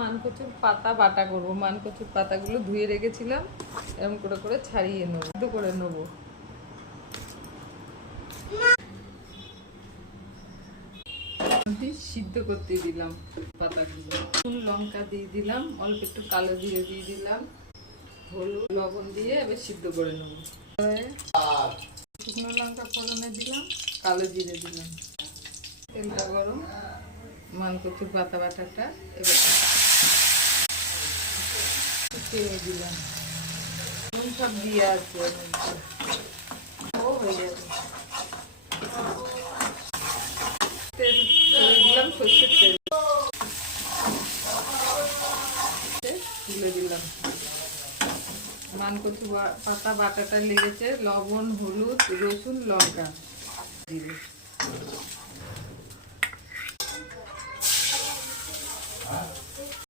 মানকচুর পাতা বাটা করব। মানকচুর পাতাগুলো ধুয়ে রেখেছিলাম, এরকম করে করে ছাড়িয়ে নেব, সিদ্ধ করে নেব। সিদ্ধ করতে দিলাম পাতাগুলো, লঙ্কা দিয়ে দিলাম, অল্প একটু কালো জিরে দিয়ে দিলাম, হলুদ লবণ দিয়ে এবার সিদ্ধ করে নেব। শুকনো লঙ্কা ফোড়নে দিলাম, কালো জিরে দিলাম, তেলটা গরম, মানকচুর পাতা বাটাটা এবার দিলাম, সব দিয়ে আছে ও হয়ে যাবে। তেল দিলাম, সর্ষের তেল তুলে দিলাম। মানকচু পাতা বাটাটা লেগেছে, লবণ, হলুদ, রসুন, লঙ্কা দিয়ে